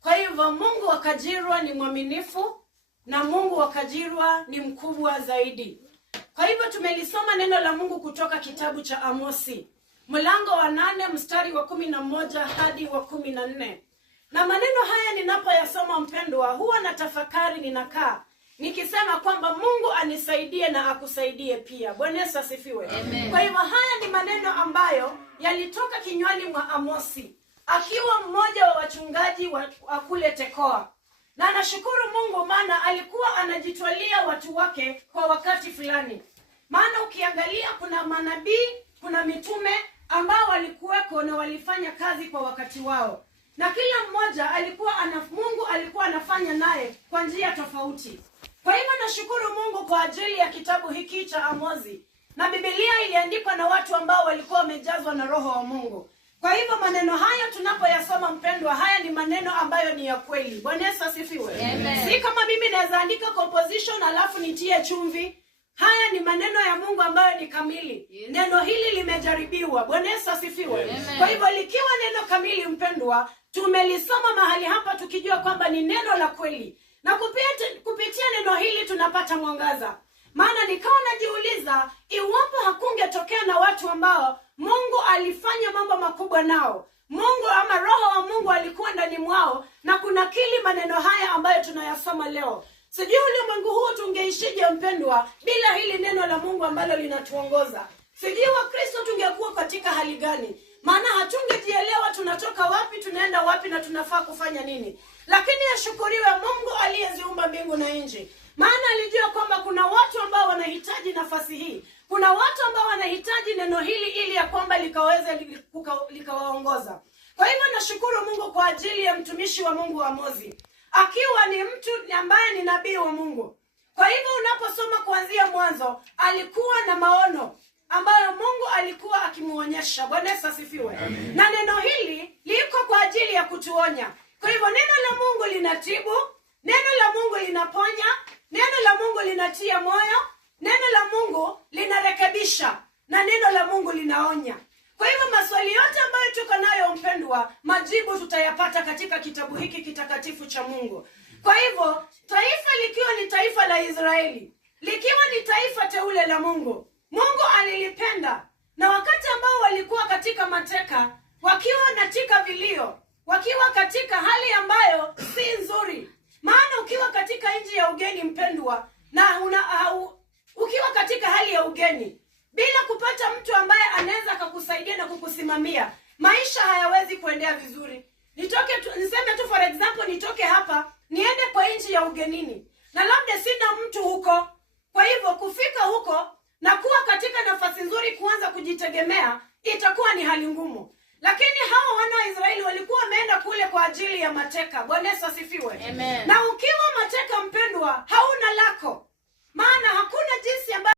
Kwa hivyo Mungu wa Kajirwa ni mwaminifu na Mungu wa Kajirwa ni mkubwa zaidi. Kwa hivyo tumelisoma neno la Mungu kutoka kitabu cha Amosi, mlango wa 8 mstari wa 11 hadi wa 14. Na maneno haya ninapoyasoma mpendwa, huwa na tafakari, ninakaa nikisema kwamba Mungu anisaidie na akusaidie pia. Bwana Yesu asifiwe. Kwa hivyo haya ni maneno ambayo yalitoka kinywani mwa Amosi, akiwa mmoja wa wachungaji wa kule Tekoa. Na nashukuru Mungu maana alikuwa anajitwalia watu wake kwa wakati fulani. Maana ukiangalia kuna manabii, kuna mitume ambao walikuweko na walifanya kazi kwa wakati wao. Na kila mmoja Mungu alikuwa anafanya naye kwa njia tofauti. Kwa hivyo nashukuru Mungu kwa ajili ya kitabu hiki cha Amosi. Na Biblia iliandikwa na watu ambao walikuwa wamejazwa na Roho wa Mungu. Kwa hivyo maneno haya tunapoyasoma mpendwa, haya ni maneno ambayo ni ya kweli. Bwana Yesu asifiwe. Si kama mimi naweza andika composition alafu nitie chumvi. Haya ni maneno ya Mungu ambayo ni kamili. Neno hili limejaribiwa. Bwana Yesu asifiwe. Kwa hivyo likiwa neno kamili mpendwa, tumelisoma mahali hapa tukijua kwamba ni neno la kweli. Na kupitia neno hili tunapata mwangaza. Maana nikawa najiuliza, iwapo hakungetokea na watu ambao Mungu alifanya mambo makubwa nao, Mungu ama Roho wa Mungu alikuwa ndani mwao na kunakili maneno haya ambayo tunayasoma leo, sijui ulimwengu huu tungeishije mpendwa bila hili neno la Mungu ambalo linatuongoza. Sijui Wakristo tungekuwa katika hali gani, maana hatungejielewa tunatoka wapi, tunaenda wapi na tunafaa kufanya nini. Lakini ashukuriwe Mungu aliyeziumba mbingu na nchi. Maana alijua kwamba kuna watu ambao wanahitaji nafasi hii. Kuna watu ambao wanahitaji neno hili ili ya kwamba likaweze likawaongoza. Kwa hivyo nashukuru Mungu kwa ajili ya mtumishi wa Mungu Amosi, akiwa ni mtu ambaye ni nabii wa Mungu. Kwa hivyo unaposoma kuanzia mwanzo, alikuwa na maono ambayo Mungu alikuwa akimuonyesha. Bwana Yesu asifiwe. Na neno hili liko kwa ajili ya kutuonya. Kwa hivyo neno la Mungu linatibu, neno la Mungu linaponya, neno la Mungu linatia moyo, neno la Mungu linarekebisha, na neno la Mungu linaonya. Kwa hivyo maswali yote ambayo tuko nayo mpendwa, majibu tutayapata katika kitabu hiki kitakatifu cha Mungu. Kwa hivyo taifa likiwa ni taifa la Israeli, likiwa ni taifa teule la Mungu, Mungu alilipenda. Na wakati ambao walikuwa katika mateka, wakiwa katika vilio, wakiwa katika hali ambayo si nzuri. Maana ukiwa katika nchi ya ugeni mpendwa, na ukiwa katika hali ya ugeni bila kupata mtu ambaye anaweza kukusaidia na kukusimamia, maisha hayawezi kuendea vizuri. Niseme tu for example, nitoke hapa niende kwa nchi ya ugenini na labda sina mtu huko. Kwa hivyo kufika huko na kuwa katika nafasi nzuri kuanza kujitegemea itakuwa ni hali ngumu. Lakini hao wana wa Israeli walikuwa wameenda kule kwa ajili ya mateka. Bwana Yesu asifiwe. Na ukiwa mateka mpendwa, hauna lako. Maana hakuna jinsi ambayo